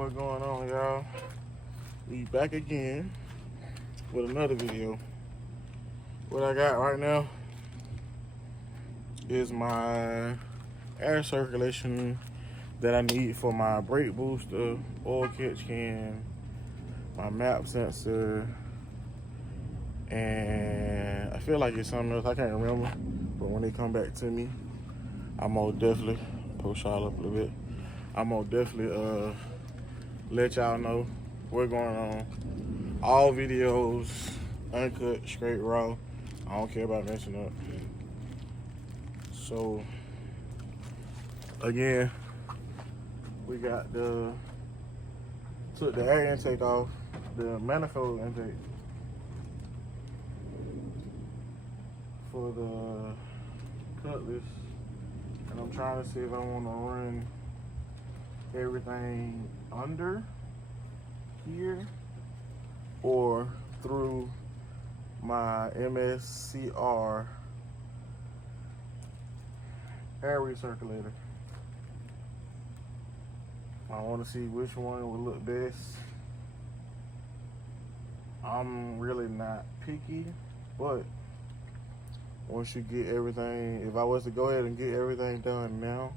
What's going on, y'all? We back again with another video. What I got right now is my air circulation that I need for my brake booster, oil catch can, my map sensor, and I feel like it's something else. I can't remember, but when they come back to me, I'm gonna definitely post y'all up a little bit. I'm gonna definitely let y'all know what's going on. All videos, uncut, straight, raw. I don't care about messing up. So, again, we got took the air intake off, the manifold intake for the Cutlass, and I'm trying to see if I want to run everything under here or through my MSCR air recirculator. I want to see which one would look best. I'm really not picky, but once you get everything, if I was to go ahead and get everything done now,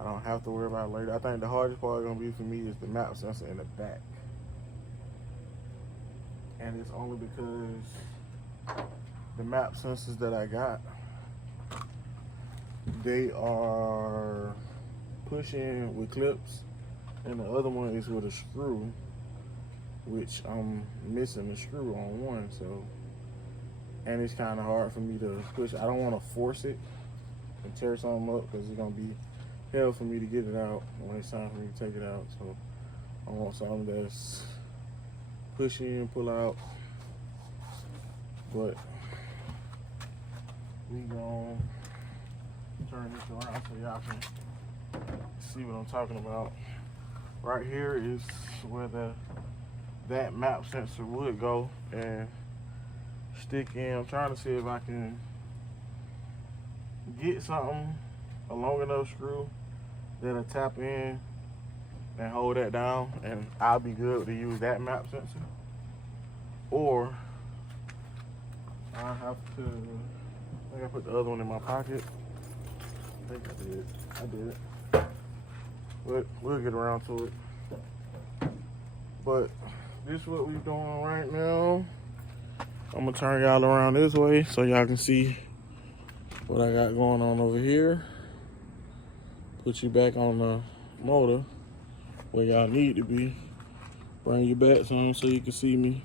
I don't have to worry about it later. I think the hardest part gonna be for me is the map sensor in the back. And it's only because the map sensors that I got, they are pushing with clips, and the other one is with a screw, which I'm missing the screw on one, so, and it's kind of hard for me to push. I don't want to force it and tear something up because it's gonna be hell for me to get it out when it's time for me to take it out. So I want something that's push in, pull out. But we gonna turn this around so y'all can see what I'm talking about. Right here is where that map sensor would go and stick in. I'm trying to see if I can get something, a long enough screw that'll tap in and hold that down, and I'll be good to use that map sensor. Or I have to, I think I put the other one in my pocket. I think I did it. But we'll get around to it. But this is what we're doing right now. I'm gonna turn y'all around this way so y'all can see what I got going on over here. Put you back on the motor where y'all need to be. Bring you back some so you can see me.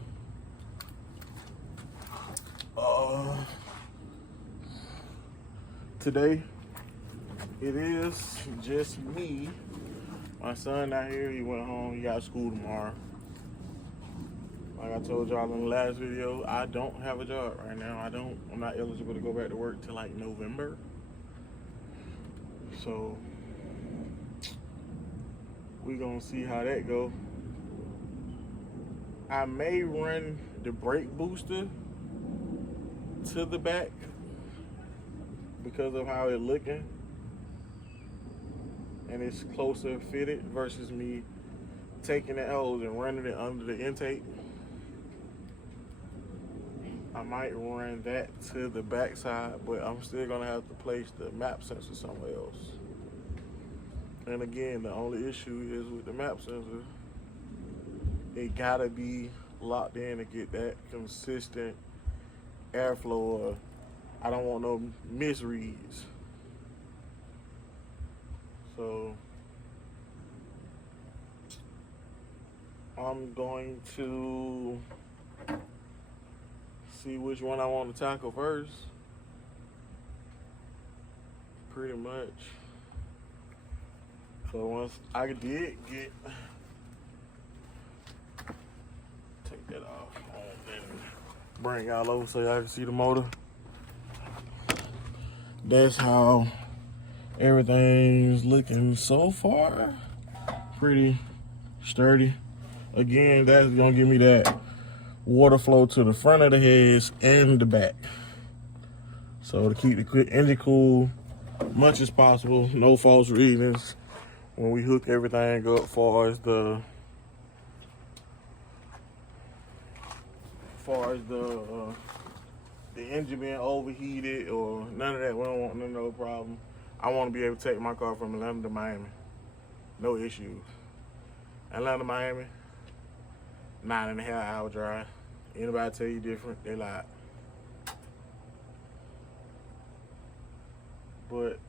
Today, it is just me. My son not here, he went home, he got school tomorrow. Like I told y'all in the last video, I don't have a job right now. I'm not eligible to go back to work till like November. So, we gonna see how that go. I may run the brake booster to the back because of how it's looking, and it's closer fitted versus me taking that hose and running it under the intake. I might run that to the back side, but I'm still gonna have to place the map sensor somewhere else. And again, the only issue is with the map sensor, it gotta be locked in to get that consistent airflow, or I don't want no misreads. So I'm going to see which one I want to tackle first. Pretty much. So once I did get, take that off and bring y'all over so y'all can see the motor. That's how everything's looking so far. Pretty sturdy. Again, that's gonna give me that water flow to the front of the heads and the back. So to keep the engine cool much as possible, no false readings, when we hook everything up, far as the engine being overheated or none of that. We don't want no problem. I want to be able to take my car from Atlanta to Miami, no issues. Atlanta to Miami, 9.5-hour drive. Anybody tell you different, they lied. But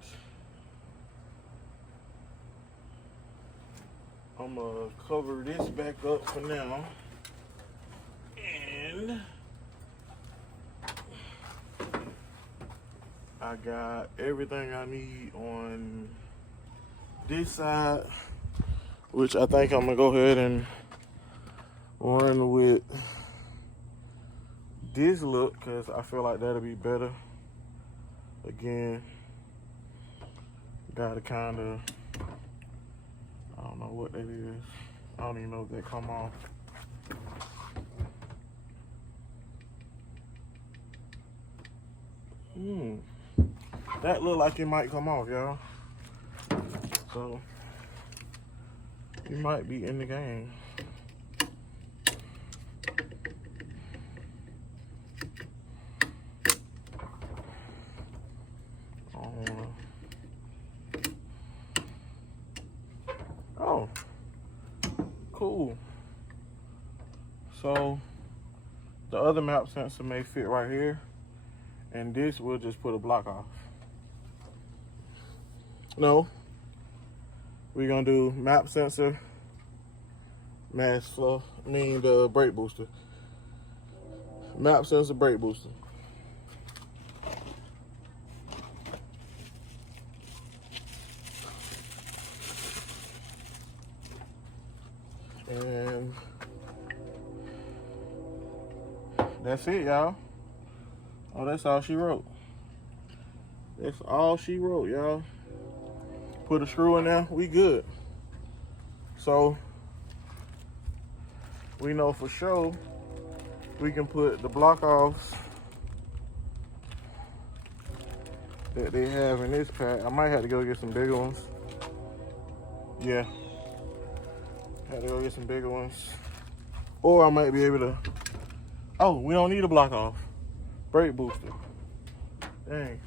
I'm gonna cover this back up for now, and I got everything I need on this side, which I think I'm gonna go ahead and run with this look because I feel like that'll be better. Again, gotta kind of, I don't know what that is. I don't even know if that come off. That look like it might come off, y'all. So you might be in the game. Oh, cool. So the other map sensor may fit right here, and this we'll just put a block off. No, we're gonna do map sensor, mass flow, the brake booster. Map sensor, brake booster. And that's it, y'all. Oh, that's all she wrote. That's all she wrote, y'all. Put a screw in there, we good. So we know for sure we can put the block offs that they have in this pack. I might have to go get some bigger ones. Yeah, had to go get some bigger ones. Or I might be able to, oh, we don't need a block off. Brake booster. Dang.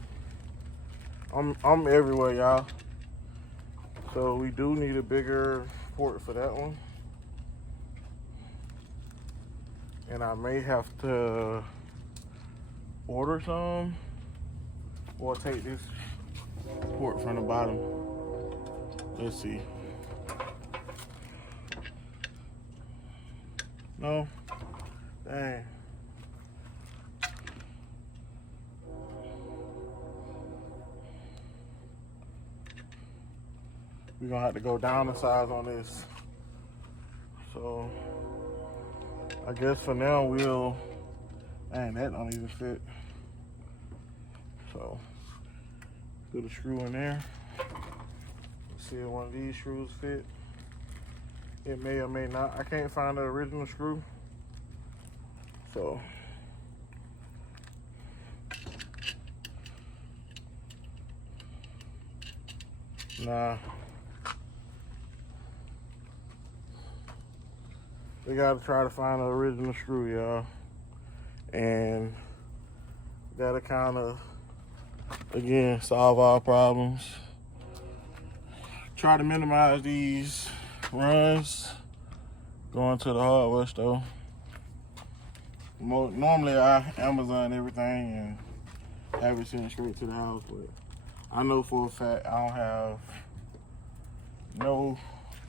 I'm everywhere, y'all. So we do need a bigger port for that one. And I may have to order some or take this port from the bottom. Let's see. No? Dang. We're gonna have to go down the size on this. So I guess for now we'll, dang, that don't even fit. So put a screw in there. Let's see if one of these screws fit. It may or may not. I can't find the original screw. So nah. We gotta try to find the original screw, y'all. And gotta kind of, again, solve our problems. Try to minimize these runs going to the hardware store. Normally I Amazon everything and have it sent straight to the house, but I know for a fact I don't have no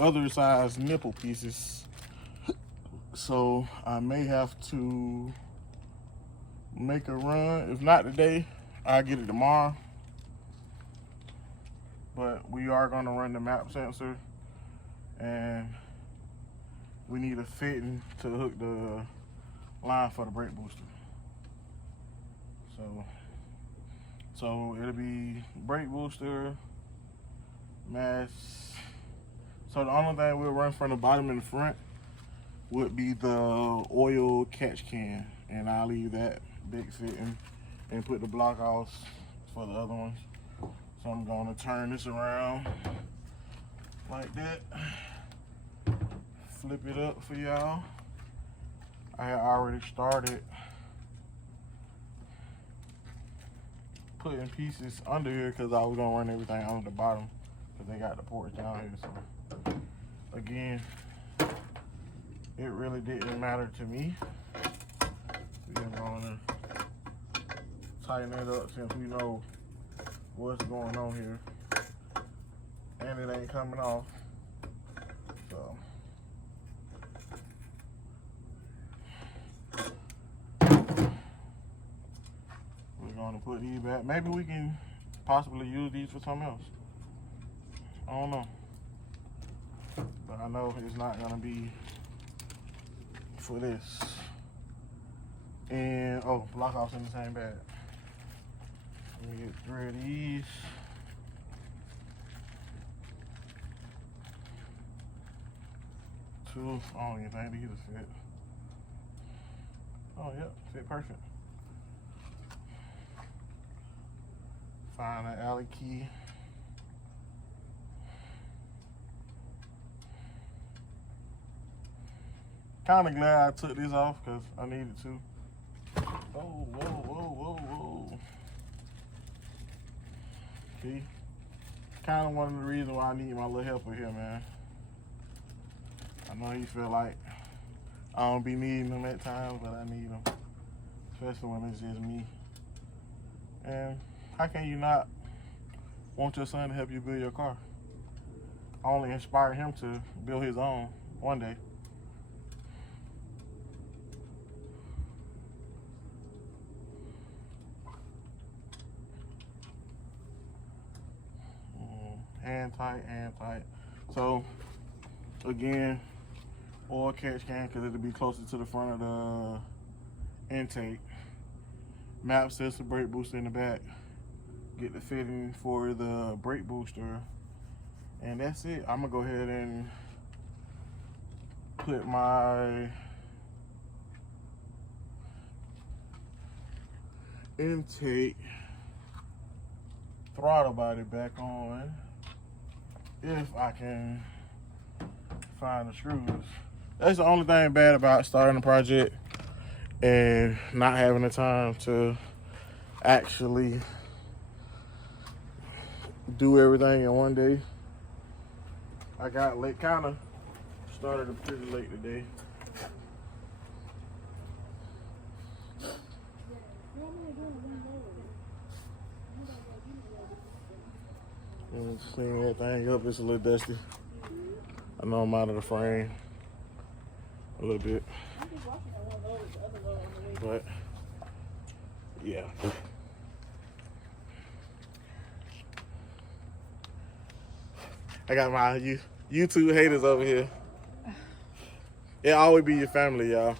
other size nipple pieces. So I may have to make a run. If not today, I'll get it tomorrow. But we are gonna run the map sensor, and we need a fitting to hook the line for the brake booster. So it'll be brake booster, mass. So the only thing we'll run from the bottom and the front would be the oil catch can, and I'll leave that big fitting and put the block offs for the other ones. So I'm gonna turn this around like that. Flip it up for y'all. I had already started putting pieces under here because I was gonna run everything on the bottom because they got the porch down here. So again, it really didn't matter to me. We're gonna tighten it up since we know what's going on here, and it ain't coming off. So we're gonna put these back. Maybe we can possibly use these for something else. I don't know, but I know it's not gonna be for this. And oh, block off's in the same bag. Let me get 3 of these. Two. I don't even think these will fit. Oh, yep, fit perfect. Find an alley key. Kind of glad I took this off because I needed to. Oh, whoa, whoa, whoa, whoa. See? Kind of one of the reasons why I need my little helper here, man. I know he feel like I don't be needing them at times, but I need them. Especially when it's just me. And how can you not want your son to help you build your car? I only inspired him to build his own one day. Hand tight, hand tight. So again, oil catch can because it'll be closer to the front of the intake. Map system, brake booster in the back. Get the fitting for the brake booster, and that's it. I'm gonna go ahead and put my intake throttle body back on if I can find the screws. That's the only thing bad about starting a project and not having the time to actually do everything in one day. I got late, kind of started pretty late today. And clean everything up. It's a little dusty. I know I'm out of the frame a little bit, but yeah. I got my YouTube haters over here. It'll always be your family, y'all.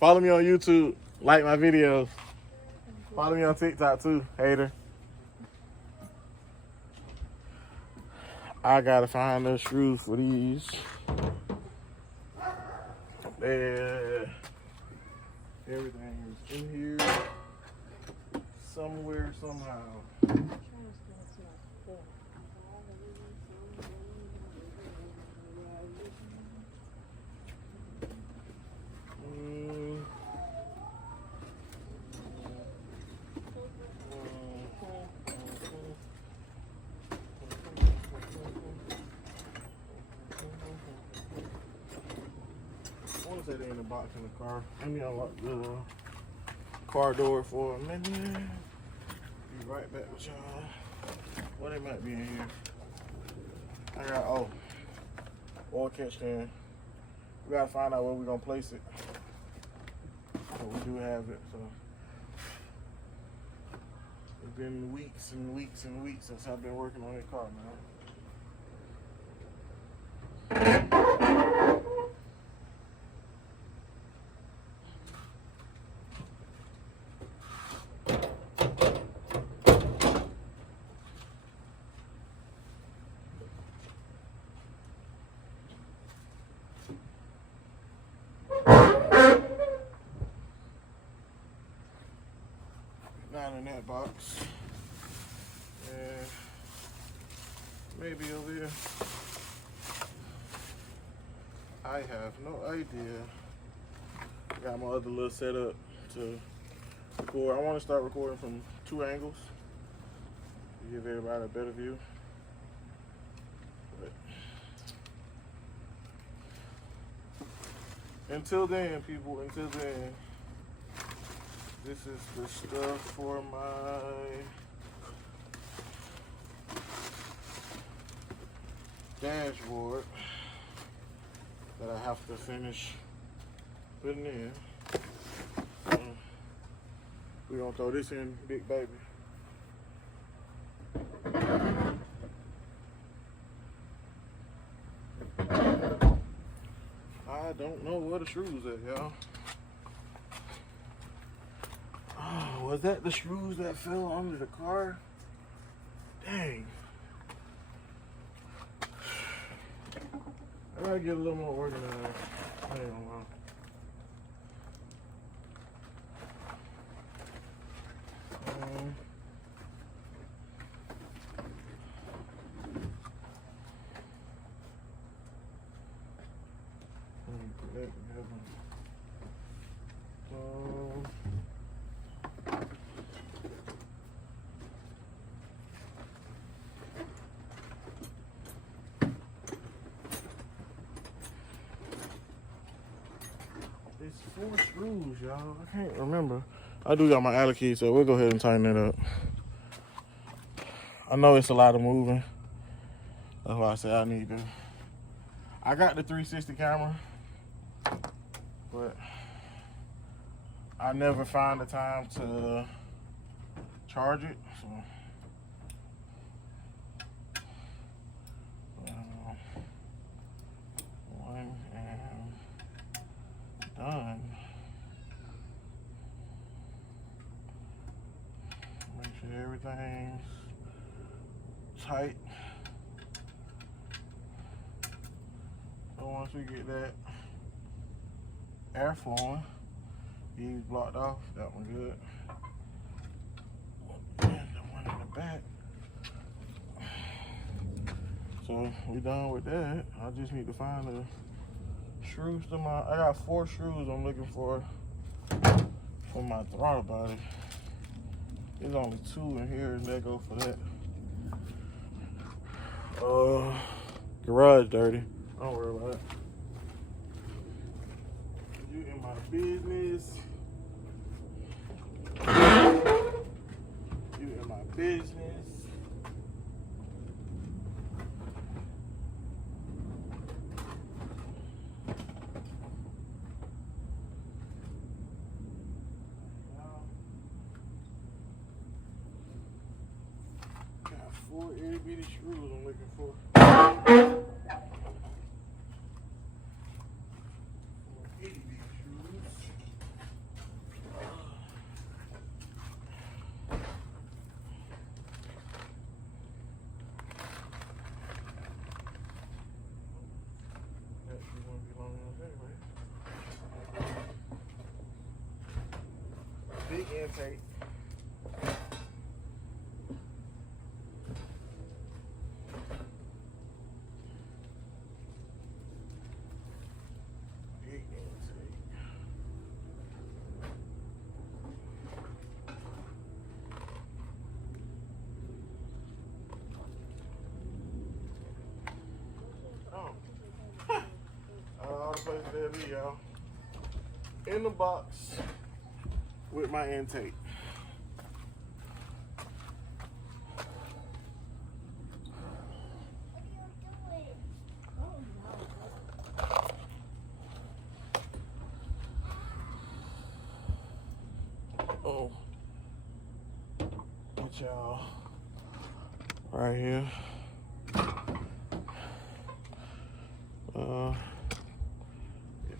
Follow me on YouTube, like my videos. Follow me on TikTok too, hater. I gotta find the screws for these. Everything is in here somewhere, somehow. Say they're in the box in the car. Let me unlock the car door for a minute. Be right back with y'all. What it might be in here. I got oil catch can. We gotta find out where we're gonna place it. So we do have it. So it's been weeks and weeks and weeks since I've been working on that car, man. Not in that box. And maybe over here. I have no idea. Got my other little setup to record. I want to start recording from 2 angles to give everybody a better view. But until then, people, until then, this is the stuff for my dashboard that I have to finish putting in. We're gonna throw this in, big baby. I don't know where the screws at, y'all. Oh, was that the screws that fell under the car? Dang. I gotta get a little more organized. I ain't gonna lie. Put that together. It's 4 screws, y'all. I can't remember. I do got my Allen key, so we'll go ahead and tighten it up. I know it's a lot of moving. That's why I say I need to. I got the 360 camera, but I never find the time to charge it. So one and done. Make sure everything's tight. So once we get that air flowing, these blocked off, that one good. And the one in the back. So we done with that. I just need to find the screws to my, I got 4 screws I'm looking for my throttle body. There's only 2 in here and they go for that. Garage dirty. Don't worry about it. You in my business. You in my business. Got 4 itty bitty screws I'm looking for. Big intake. Big intake. Oh. All the places there be, y'all. In the box with my intake. Oh, get y'all right here. Get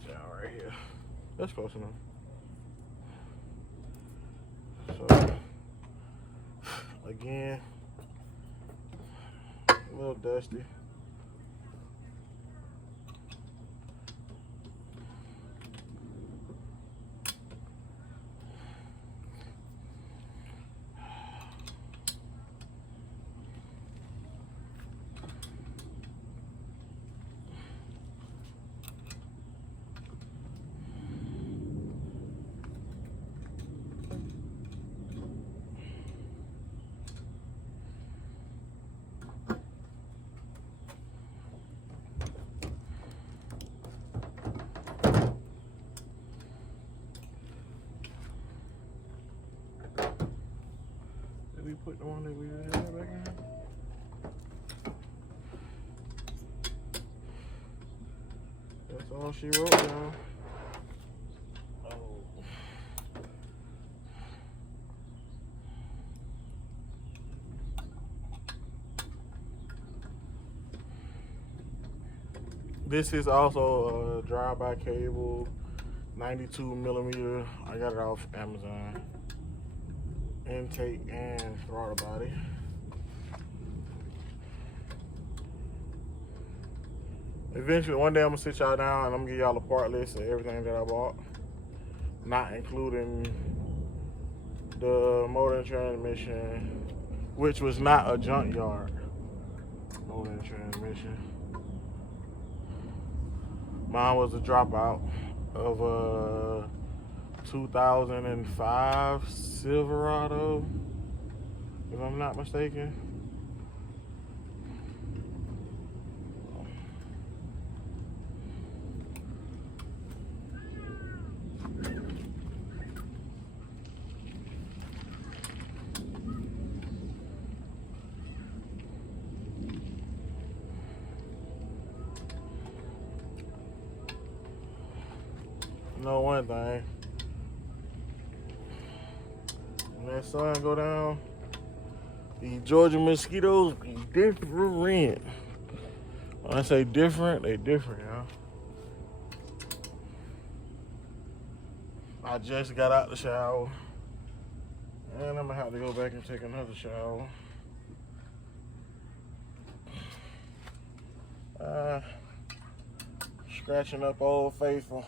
y'all right here. That's close enough. So, again, a little dusty. the one that we had back in? That's all she wrote down. Oh. This is also a drive-by cable, 92 millimeter. I got it off Amazon. Intake and throttle body. Eventually, one day I'm gonna sit y'all down and I'm gonna give y'all a part list of everything that I bought, not including the motor and transmission, which was not a junkyard motor and transmission. Mine was a dropout of a 2005 Silverado, if I'm not mistaken. Know one thing, when that sun go down, these Georgia mosquitoes be different. When I say different, they different, y'all. I just got out the shower, and I'm gonna have to go back and take another shower. Scratching up Old Faithful.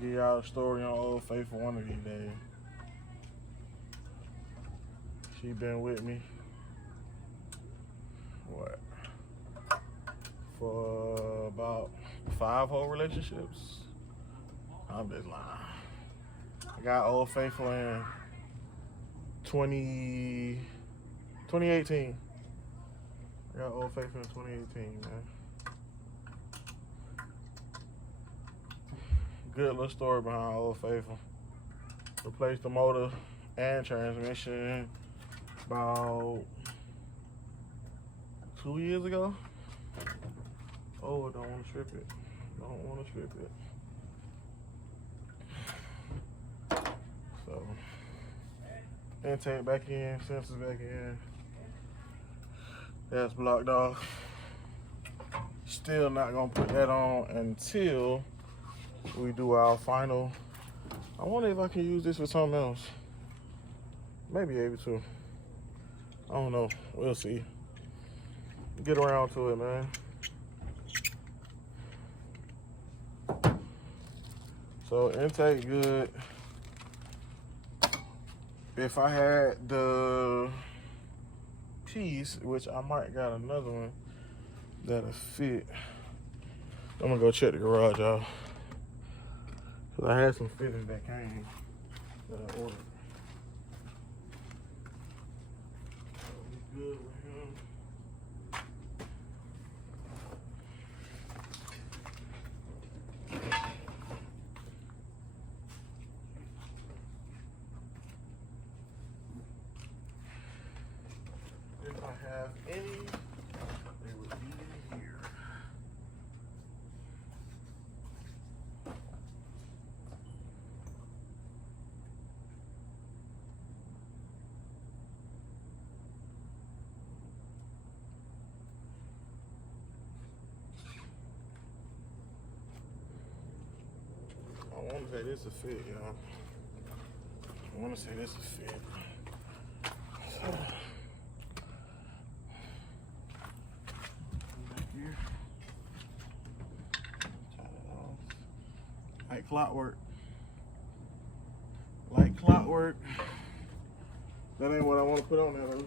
Give y'all a story on Old Faithful one of these days. She been with me, what, for about 5 whole relationships? I'm just lying. I got Old Faithful in 2018. I got Old Faithful in 2018, man. Good little story behind Old Faithful. Replaced the motor and transmission about 2 years ago. Oh, don't want to strip it. Don't want to strip it. So, intake back in, sensors back in. That's blocked off. Still not gonna put that on until we do our final. I wonder if I can use this for something else. Maybe able to. I don't know. We'll see. Get around to it, man. So intake good. If I had the piece, which I might got another one that'll fit. I'm gonna go check the garage, y'all. Cause I had some fittings that came that I ordered. So we good with him. If I have any, they would be in here. I want to say this a fit, y'all. I want to say this a fit. So, back here. Tie it off. Like clockwork. Like clockwork. That ain't what I want to put on there, though.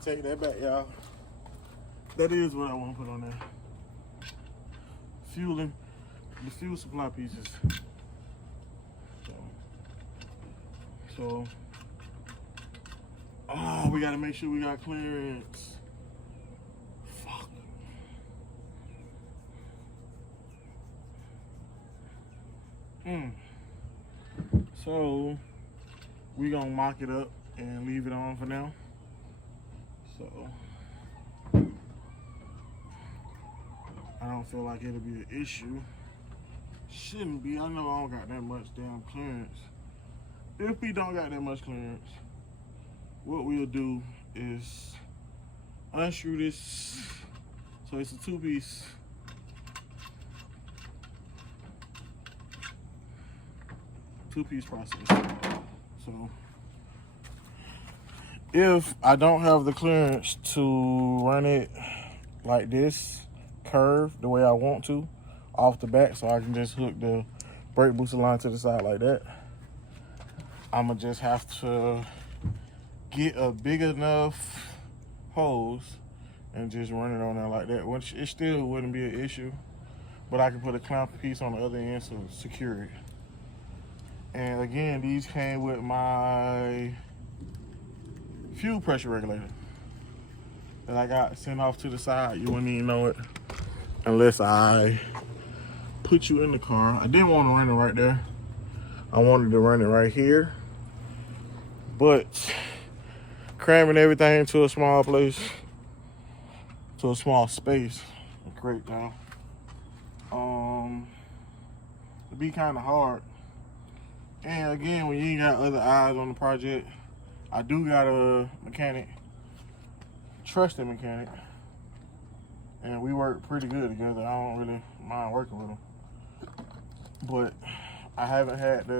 take that back, y'all. That is what I want to put on there. Fueling, the fuel supply pieces. So, oh, we gotta make sure we got clearance. Fuck. So, we gonna mock it up and leave it on for now. So, I don't feel like it'll be an issue. Shouldn't be. I know I don't got that much damn clearance. If we don't got that much clearance, what we'll do is unscrew this. So it's a two-piece. Two-piece process. So if I don't have the clearance to run it like this, curve the way I want to, off the back, so I can just hook the brake booster line to the side like that, I'ma just have to get a big enough hose and just run it on there like that, which it still wouldn't be an issue, but I can put a clamp piece on the other end to secure it. And again, these came with my fuel pressure regulator that I got sent off to the side. You wouldn't even know it unless I put you in the car. I didn't want to run it right there. I wanted to run it right here, but cramming everything to a small place, to a small space, great down. It'd be kind of hard. And again, when you ain't got other eyes on the project, I do got a mechanic, trusted mechanic, and we work pretty good together. I don't really mind working with him, but I haven't had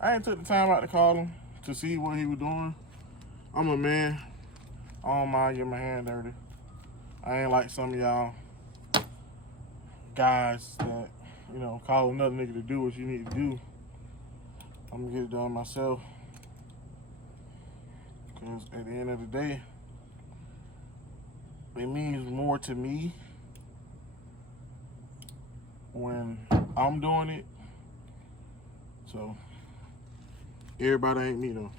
I ain't took the time out to call him to see what he was doing. I'm a man. I don't mind getting my hand dirty. I ain't like some of y'all guys that, you know, call another nigga to do what you need to do. I'm gonna get it done myself. Because at the end of the day, it means more to me when I'm doing it. So, everybody ain't me though.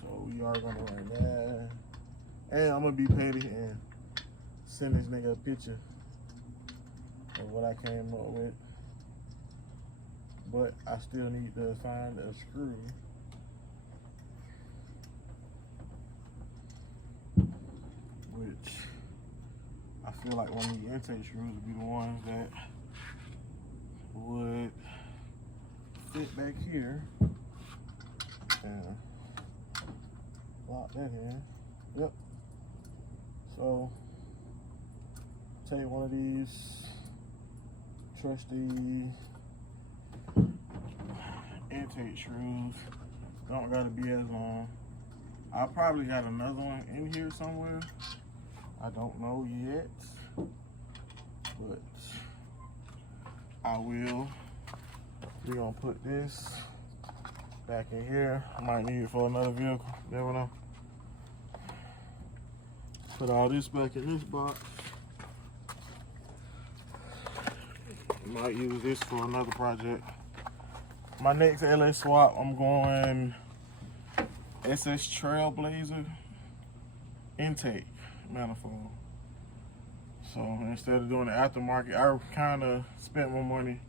So, we are gonna run that. And I'm gonna be petty and send this nigga a picture of what I came up with. But I still need to find a screw which I feel like one of the intake screws would be the ones that would fit back here and lock that in. Yep. So take one of these trusty intake screws. Don't gotta be as long. I probably got another one in here somewhere. I don't know yet, but I will. We're gonna put this back in here. I might need it for another vehicle. Never know. Put all this back in this box. Might use this for another project. My next LS swap, I'm going SS Trailblazer intake manifold. So instead of doing the aftermarket, I kind of spent more money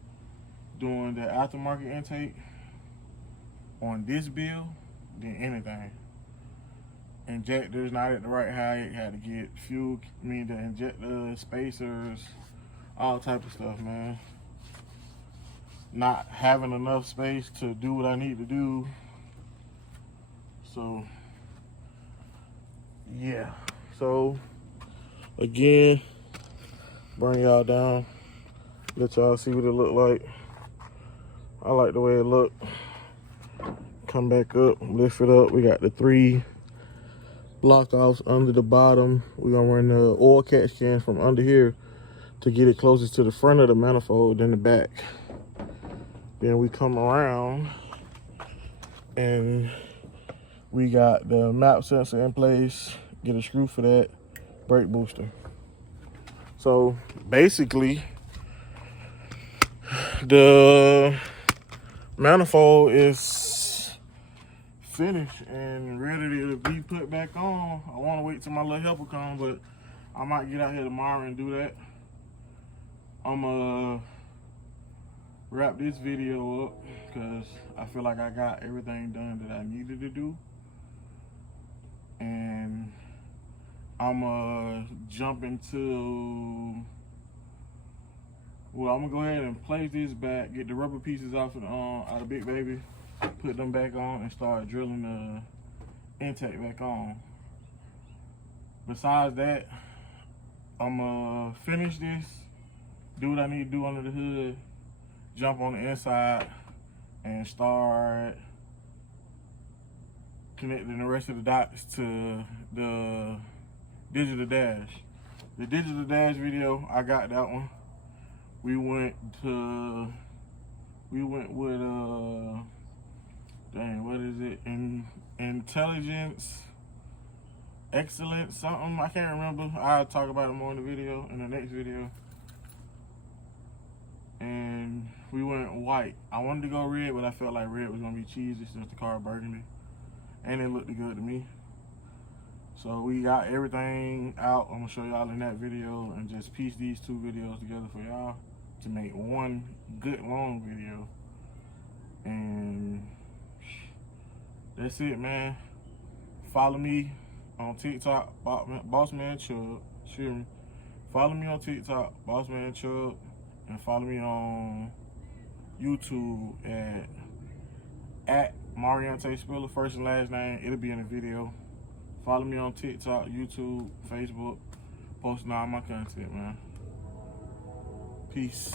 doing the aftermarket intake on this build than anything. Injectors not at the right height, had to get fuel, the injector spacers, all type of stuff, man. Not having enough space to do what I need to do. So yeah. So again, bring y'all down, let y'all see what it look like. I like the way it look. Come back up, lift it up. We got the 3 block offs under the bottom. We're gonna run the oil catch can from under here to get it closest to the front of the manifold than the back. Then we come around and We got the map sensor in place, get a screw for that, brake booster. So basically, the manifold is finished and ready to be put back on. I want to wait till my little helper comes, but I might get out here tomorrow and do that. I'm gonna wrap this video up because I feel like I got everything done that I needed to do. And I'm gonna jump into, well, I'm gonna go ahead and place this back, get the rubber pieces off of out of Big Baby, put them back on, and start drilling the intake back on. Besides that, I'm gonna finish this, do what I need to do under the hood, jump on the inside, and start connecting the rest of the dots to the digital dash. The digital dash video, I got that one. We went with dang, what is it? Intelligence, excellence, something, I can't remember. I'll talk about it more in the video, in the next video. And we went white. I wanted to go red, but I felt like red was gonna be cheesy since the car burgundy. And it looked good to me. So we got everything out. I'm gonna show y'all in that video and just piece these two videos together for y'all to make one good long video. And that's it, man. Follow me on TikTok, Bossman Chubb. Follow me on TikTok, Bossman Chubb, and follow me on YouTube at Mariante Spiller, first and last name. It'll be in the video. Follow me on TikTok, YouTube, Facebook, posting all my content, man. Peace.